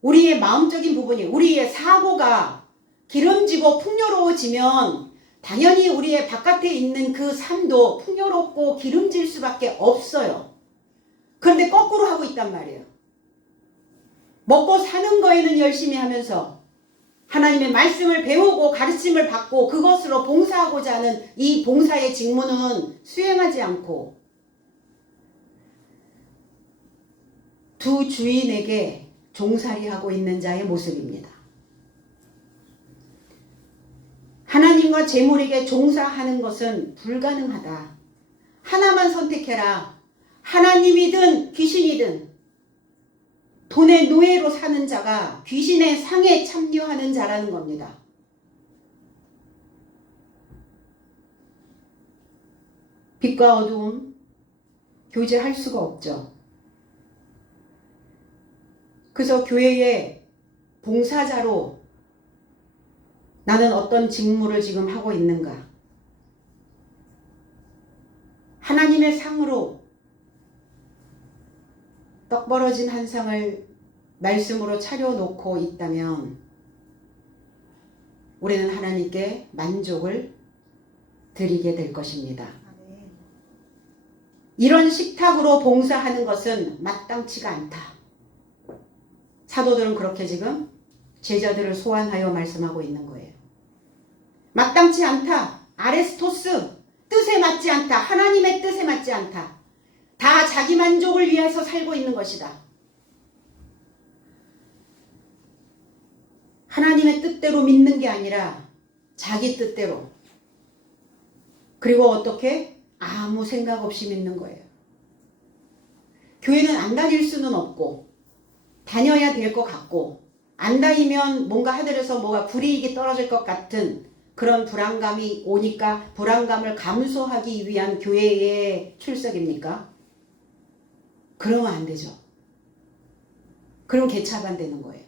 우리의 마음적인 부분이 우리의 사고가 기름지고 풍요로워지면 당연히 우리의 바깥에 있는 그 삶도 풍요롭고 기름질 수밖에 없어요. 그런데 거꾸로 하고 있단 말이에요. 먹고 사는 거에는 열심히 하면서 하나님의 말씀을 배우고 가르침을 받고 그것으로 봉사하고자 하는 이 봉사의 직무는 수행하지 않고 두 주인에게 종살이하고 있는 자의 모습입니다. 하나님과 재물에게 종사하는 것은 불가능하다. 하나만 선택해라. 하나님이든 귀신이든 돈의 노예로 사는 자가 귀신의 상에 참여하는 자라는 겁니다. 빛과 어두움 교제할 수가 없죠. 그래서 교회의 봉사자로 나는 어떤 직무를 지금 하고 있는가? 하나님의 상으로 떡 벌어진 한 상을 말씀으로 차려놓고 있다면 우리는 하나님께 만족을 드리게 될 것입니다. 이런 식탁으로 봉사하는 것은 마땅치가 않다. 사도들은 그렇게 지금 제자들을 소환하여 말씀하고 있는 거예요. 마땅치 않다. 아레스토스, 뜻에 맞지 않다. 하나님의 뜻에 맞지 않다. 다 자기 만족을 위해서 살고 있는 것이다. 하나님의 뜻대로 믿는 게 아니라 자기 뜻대로. 그리고 어떻게? 아무 생각 없이 믿는 거예요. 교회는 안 다닐 수는 없고 다녀야 될 것 같고 안 다니면 뭔가 하늘에서 뭐가 불이익이 떨어질 것 같은 그런 불안감이 오니까 불안감을 감수하기 위한 교회의 출석입니까? 그러면 안 되죠. 그럼 개차반되는 거예요.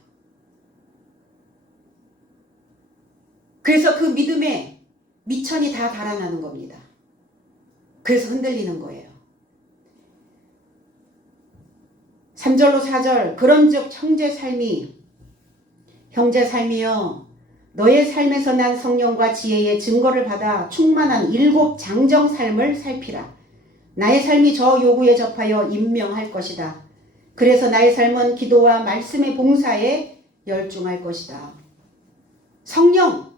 그래서 그 믿음에 미천이 다 달아나는 겁니다. 그래서 흔들리는 거예요. 3절로 4절 그런즉 형제 삶이여 너의 삶에서 난 성령과 지혜의 증거를 받아 충만한 7 장정 삶을 살피라. 나의 삶이 저 요구에 접하여 임명할 것이다. 그래서 나의 삶은 기도와 말씀의 봉사에 열중할 것이다. 성령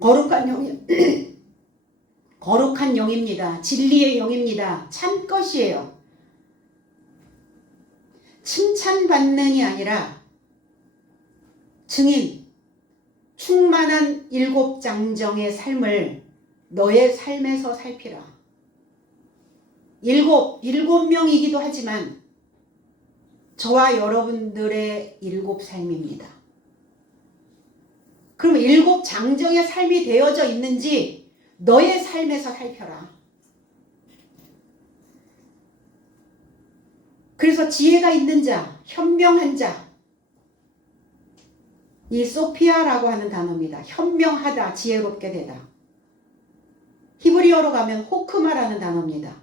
거룩한 거룩한 영입니다. 진리의 영입니다. 참 것이에요. 칭찬받는이 아니라 증인, 충만한 7 장정의 삶을 너의 삶에서 살피라. 7명이기도 하지만 저와 여러분들의 7 삶입니다. 그럼 7 장정의 삶이 되어져 있는지 너의 삶에서 살펴라. 그래서 지혜가 있는 자, 현명한 자, 이 소피아라고 하는 단어입니다. 현명하다, 지혜롭게 되다. 히브리어로 가면 호크마라는 단어입니다.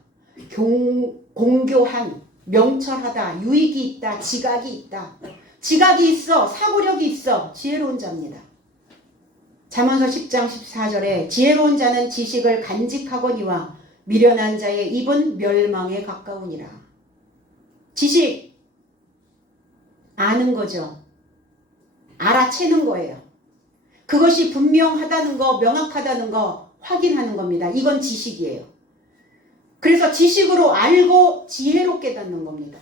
공교한, 명철하다, 유익이 있다, 지각이 있다. 지각이 있어, 사고력이 있어. 지혜로운 자입니다. 잠언서 10장 14절에 지혜로운 자는 지식을 간직하거니와 미련한 자의 입은 멸망에 가까우니라. 지식, 아는 거죠. 알아채는 거예요. 그것이 분명하다는 거, 명확하다는 거 확인하는 겁니다. 이건 지식이에요. 그래서 지식으로 알고 지혜로 깨닫는 겁니다.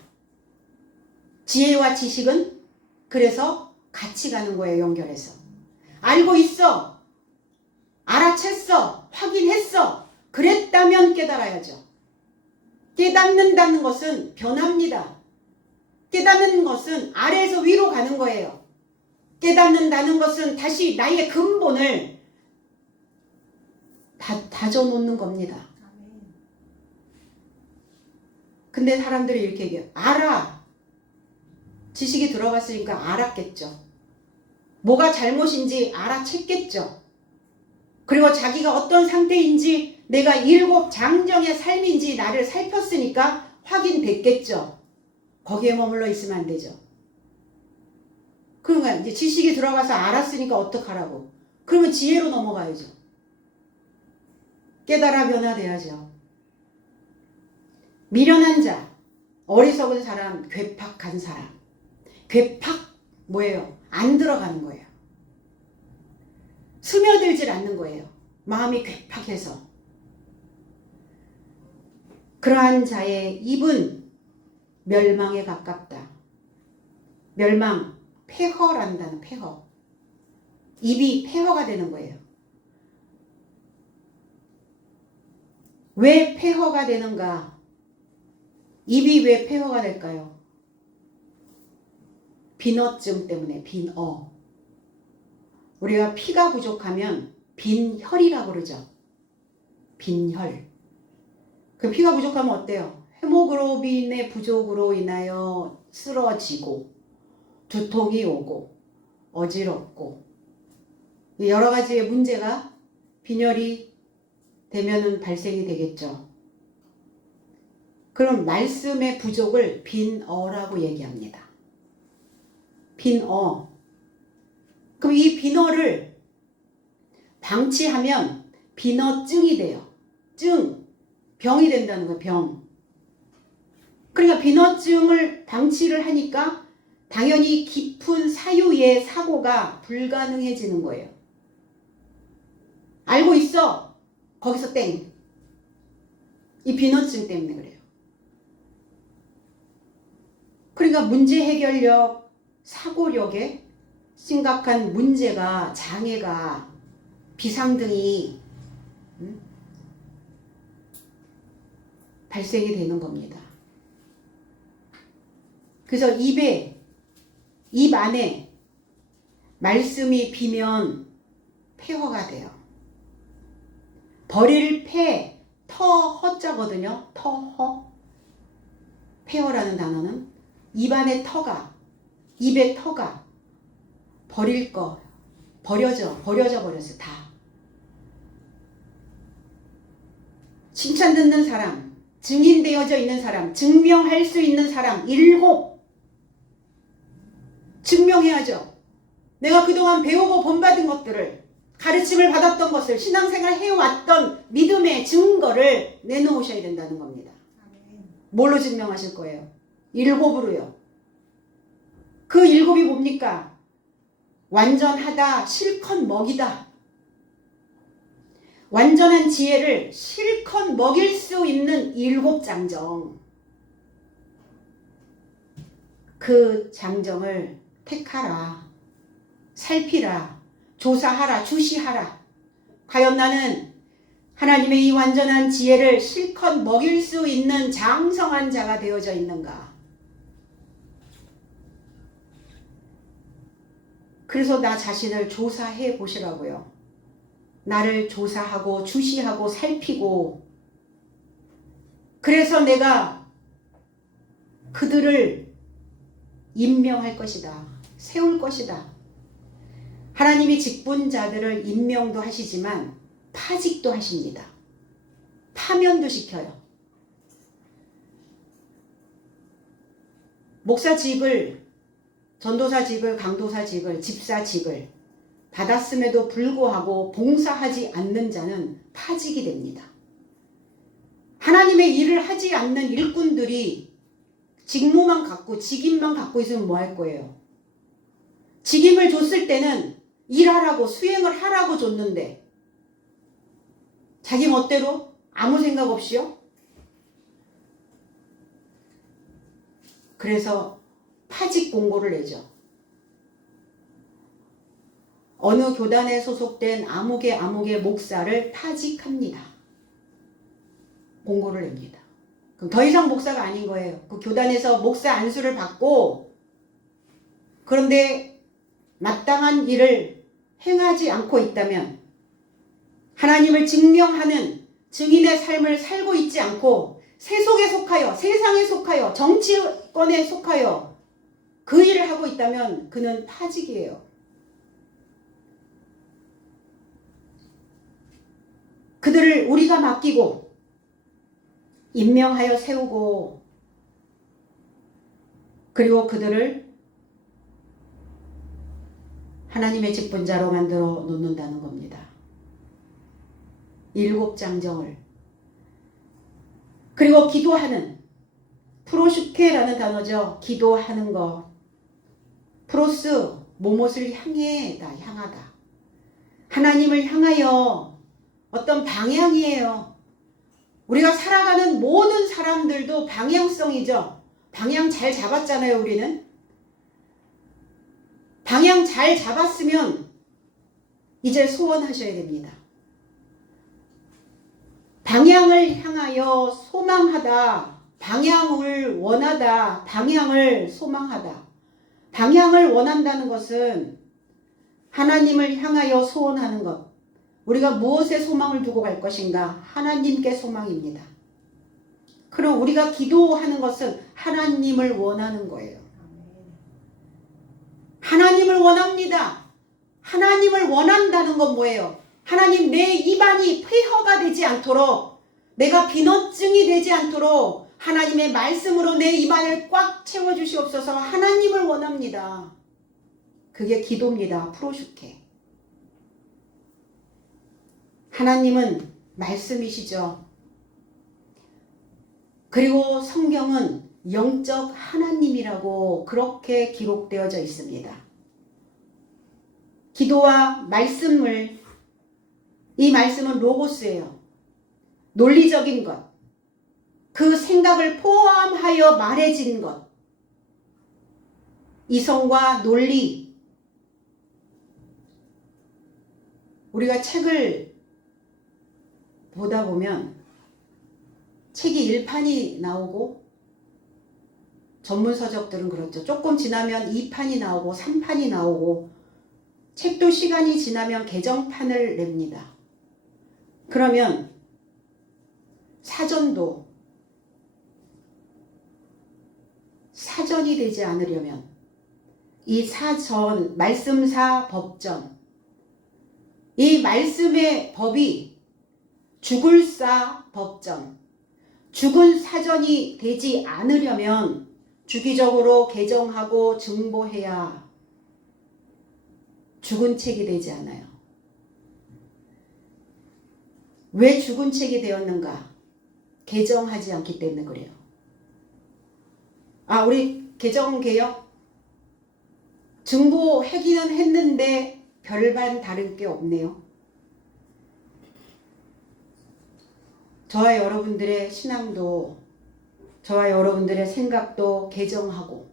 지혜와 지식은 그래서 같이 가는 거예요. 연결해서. 알고 있어. 알아챘어. 확인했어. 그랬다면 깨달아야죠. 깨닫는다는 것은 변합니다. 깨닫는 것은 아래에서 위로 가는 거예요. 깨닫는다는 것은 다시 나의 근본을 다져놓는 겁니다. 근데 사람들이 이렇게 얘기해요. 알아. 지식이 들어갔으니까 알았겠죠. 뭐가 잘못인지 알아챘겠죠. 그리고 자기가 어떤 상태인지 내가 7 장정의 삶인지 나를 살폈으니까 확인됐겠죠. 거기에 머물러 있으면 안 되죠. 그러니까 이제 지식이 들어가서 알았으니까 어떡하라고. 그러면 지혜로 넘어가야죠. 깨달아 변화돼야죠. 미련한 자, 어리석은 사람, 괴팍한 사람. 괴팍 뭐예요? 안 들어가는 거예요. 스며들질 않는 거예요. 마음이 괴팍해서. 그러한 자의 입은 멸망에 가깝다. 멸망, 폐허란다는 폐허. 입이 폐허가 되는 거예요. 왜 폐허가 되는가? 입이 왜 폐허가 될까요? 빈어증 때문에. 빈어. 우리가 피가 부족하면 빈혈이라고 그러죠. 빈혈. 그 피가 부족하면 어때요? 헤모글로빈의 부족으로 인하여 쓰러지고 두통이 오고 어지럽고 여러 가지의 문제가 빈혈이 되면은 발생이 되겠죠. 그럼 말씀의 부족을 빈어라고 얘기합니다. 빈어. 그럼 이 빈어를 방치하면 빈어증이 돼요. 증. 병이 된다는 거예요. 병. 그러니까 빈어증을 방치를 하니까 당연히 깊은 사유의 사고가 불가능해지는 거예요. 알고 있어. 거기서 땡. 이 빈어증 때문에 그래요. 그러니까 문제 해결력, 사고력에 심각한 문제가, 장애가, 비상등이 발생이 되는 겁니다. 그래서 입 안에 말씀이 비면 폐허가 돼요. 버릴 폐, 허자거든요. 터허. 폐허라는 단어는 입 안에 터가, 입에 터가 버릴 거, 버려져 버렸어. 다. 칭찬 듣는 사람, 증인되어져 있는 사람, 증명할 수 있는 사람 7 증명해야죠. 내가 그동안 배우고 본받은 것들을, 가르침을 받았던 것을, 신앙생활 해왔던 믿음의 증거를 내놓으셔야 된다는 겁니다. 뭘로 증명하실 거예요? 7으로요. 그 7이 뭡니까? 완전하다, 실컷 먹이다. 완전한 지혜를 실컷 먹일 수 있는 7 장정. 그 장정을 택하라, 살피라, 조사하라, 주시하라. 과연 나는 하나님의 이 완전한 지혜를 실컷 먹일 수 있는 장성한 자가 되어져 있는가? 그래서 나 자신을 조사해 보시라고요. 나를 조사하고 주시하고 살피고, 그래서 내가 그들을 임명할 것이다. 세울 것이다. 하나님이 직분자들을 임명도 하시지만 파직도 하십니다. 파면도 시켜요. 목사직을, 전도사직을, 강도사직을, 집사직을 받았음에도 불구하고 봉사하지 않는 자는 파직이 됩니다. 하나님의 일을 하지 않는 일꾼들이 직무만 갖고 직임만 갖고 있으면 뭐 할 거예요? 직임을 줬을 때는 일하라고 수행을 하라고 줬는데 자기 멋대로 아무 생각 없이요? 그래서 파직 공고를 내죠. 어느 교단에 소속된 아무개 목사를 파직합니다. 공고를 냅니다. 그럼 더 이상 목사가 아닌 거예요. 그 교단에서 목사 안수를 받고 그런데 마땅한 일을 행하지 않고 있다면 하나님을 증명하는 증인의 삶을 살고 있지 않고 세속에 속하여 세상에 속하여 정치권에 속하여 그 일을 하고 있다면 그는 파직이에요. 그들을 우리가 맡기고 임명하여 세우고 그리고 그들을 하나님의 직분자로 만들어 놓는다는 겁니다. 7장정을 그리고 기도하는 프로슈케라는 단어죠. 기도하는 것. 프로스 무엇을 향해다 향하다. 하나님을 향하여 어떤 방향이에요. 우리가 살아가는 모든 사람들도 방향성이죠. 방향 잘 잡았잖아요, 우리는. 방향 잘 잡았으면 이제 소원하셔야 됩니다. 방향을 향하여 소망하다. 방향을 원하다. 방향을 소망하다. 방향을 원한다는 것은 하나님을 향하여 소원하는 것. 우리가 무엇에 소망을 두고 갈 것인가? 하나님께 소망입니다. 그럼 우리가 기도하는 것은 하나님을 원하는 거예요. 하나님을 원합니다. 하나님을 원한다는 건 뭐예요? 하나님, 내 입안이 폐허가 되지 않도록, 내가 비너증이 되지 않도록 하나님의 말씀으로 내 입안을 꽉 채워주시옵소서. 하나님을 원합니다. 그게 기도입니다. 프로슈케. 하나님은 말씀이시죠. 그리고 성경은 영적 하나님이라고 그렇게 기록되어져 있습니다. 기도와 말씀을, 이 말씀은 로고스예요. 논리적인 것, 그 생각을 포함하여 말해진 것, 이성과 논리. 우리가 책을 보다 보면 책이 1판이 나오고 전문 서적들은 그렇죠. 조금 지나면 2판이 나오고 3판이 나오고 책도 시간이 지나면 개정판을 냅니다. 그러면 사전도 사전이 되지 않으려면 이 사전, 말씀사 법전, 이 말씀의 법이 죽을사 법전, 죽은 사전이 되지 않으려면 주기적으로 개정하고 증보해야 죽은 책이 되지 않아요. 왜 죽은 책이 되었는가? 개정하지 않기 때문에 그래요. 우리 개정개혁 증보하기는 했는데 별반 다른 게 없네요. 저와 여러분들의 신앙도, 저와 여러분들의 생각도 개정하고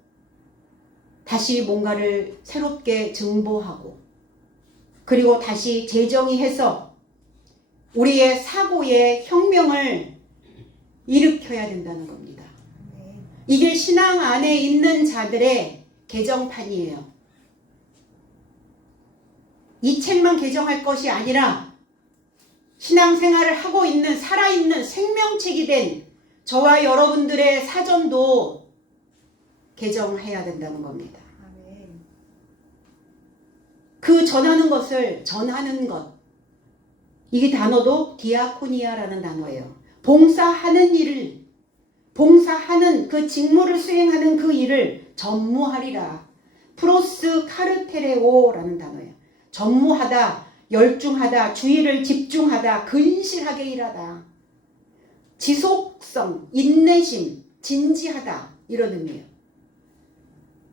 다시 뭔가를 새롭게 증보하고 그리고 다시 재정의해서 우리의 사고의 혁명을 일으켜야 된다는 겁니다. 이게 신앙 안에 있는 자들의 개정판이에요. 이 책만 개정할 것이 아니라 신앙생활을 하고 있는 살아있는 생명책이 된 저와 여러분들의 사전도 개정해야 된다는 겁니다. 그 전하는 것을 전하는 것, 이게 단어도 디아코니아라는 단어예요. 봉사하는 일을, 봉사하는 그 직무를 수행하는 그 일을 전무하리라. 프로스 카르테레오라는 단어예요. 전무하다, 열중하다, 주의를 집중하다, 근실하게 일하다. 지속성, 인내심, 진지하다 이런 의미예요.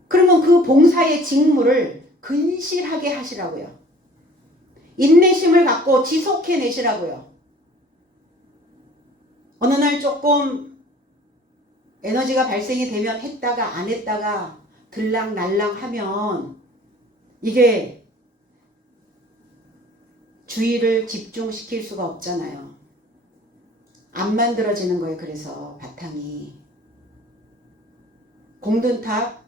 그러면 그 봉사의 직무를 근실하게 하시라고요. 인내심을 갖고 지속해내시라고요. 어느 날 조금 에너지가 발생이 되면 했다가 안 했다가 들락날락 하면 이게 주의를 집중시킬 수가 없잖아요. 안 만들어지는 거예요. 그래서 바탕이. 공든탑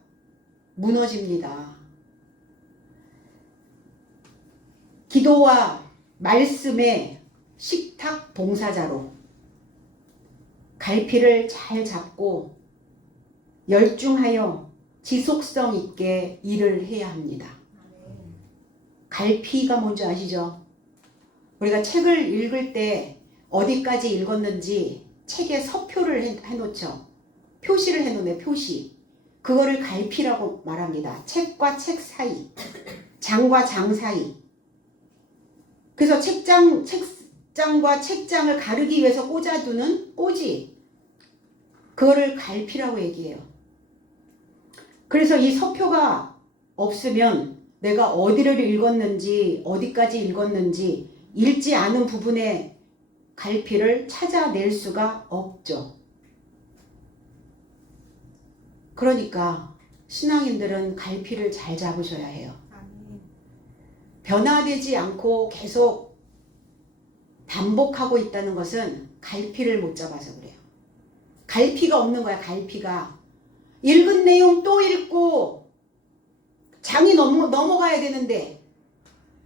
무너집니다. 기도와 말씀의 식탁 봉사자로 갈피를 잘 잡고 열중하여 지속성 있게 일을 해야 합니다. 갈피가 뭔지 아시죠? 우리가 책을 읽을 때 어디까지 읽었는지 책에 서표를 해놓죠. 표시를 해놓네. 표시. 그거를 갈피라고 말합니다. 책과 책 사이, 장과 장 사이. 그래서 책장과 책장을 가르기 위해서 꽂아두는 꽂이, 그거를 갈피라고 얘기해요. 그래서 이 서표가 없으면 내가 어디를 읽었는지, 어디까지 읽었는지 읽지 않은 부분의 갈피를 찾아낼 수가 없죠. 그러니까 신앙인들은 갈피를 잘 잡으셔야 해요. 변화되지 않고 계속 반복하고 있다는 것은 갈피를 못 잡아서 그래요. 갈피가 없는 거야. 갈피가. 읽은 내용 또 읽고 장이 넘어가야 되는데,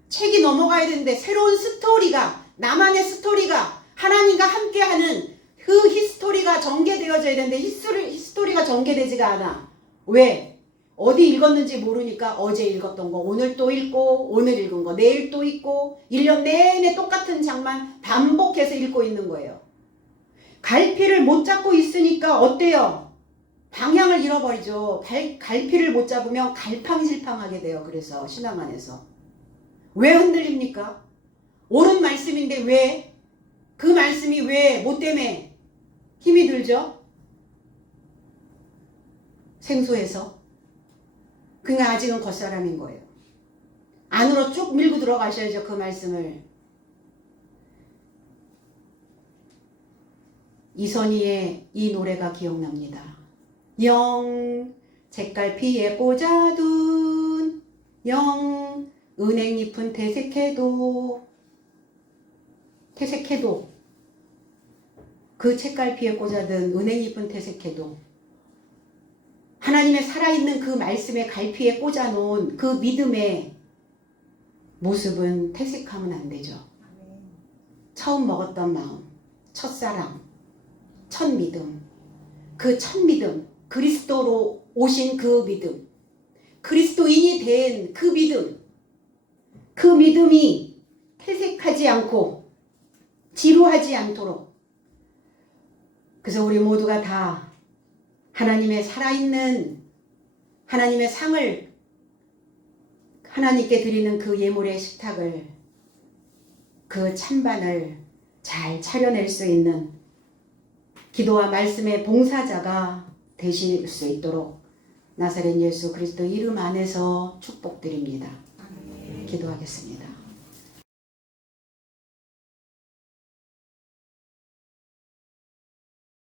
책이 넘어가야 되는데, 새로운 스토리가, 나만의 스토리가, 하나님과 함께하는 그 히스토리가 전개되어져야 되는데 히스토리가 전개되지가 않아. 왜? 어디 읽었는지 모르니까 어제 읽었던 거 오늘 또 읽고, 오늘 읽은 거 내일 또 읽고, 1년 내내 똑같은 장만 반복해서 읽고 있는 거예요. 갈피를 못 잡고 있으니까 어때요? 방향을 잃어버리죠. 갈피를 못 잡으면 갈팡질팡하게 돼요. 그래서 신앙 안에서. 왜 흔들립니까? 옳은 말씀인데 왜? 그 말씀이 왜? 뭐 때문에 힘이 들죠? 생소해서. 그러니까 아직은 겉사람인 거예요. 안으로 쭉 밀고 들어가셔야죠. 그 말씀을. 이선희의 이 노래가 기억납니다. 영 책갈피에 꽂아둔 영 은행잎은 퇴색해도 그 책갈피에 꽂아둔 은행잎은 퇴색해도 하나님의 살아있는 그 말씀의 갈피에 꽂아놓은 그 믿음의 모습은 퇴색하면 안 되죠. 처음 먹었던 마음, 첫사랑, 첫 믿음, 그 첫 믿음, 그리스도로 오신 그 믿음, 그리스도인이 된 그 믿음, 그 믿음이 퇴색하지 않고 지루하지 않도록. 그래서 우리 모두가 다 하나님의 살아있는 하나님의 상을 하나님께 드리는 그 예물의 식탁을, 그 찬반을 잘 차려낼 수 있는 기도와 말씀의 봉사자가 되실 수 있도록 나사렛 예수 그리스도 이름 안에서 축복드립니다. 기도하겠습니다.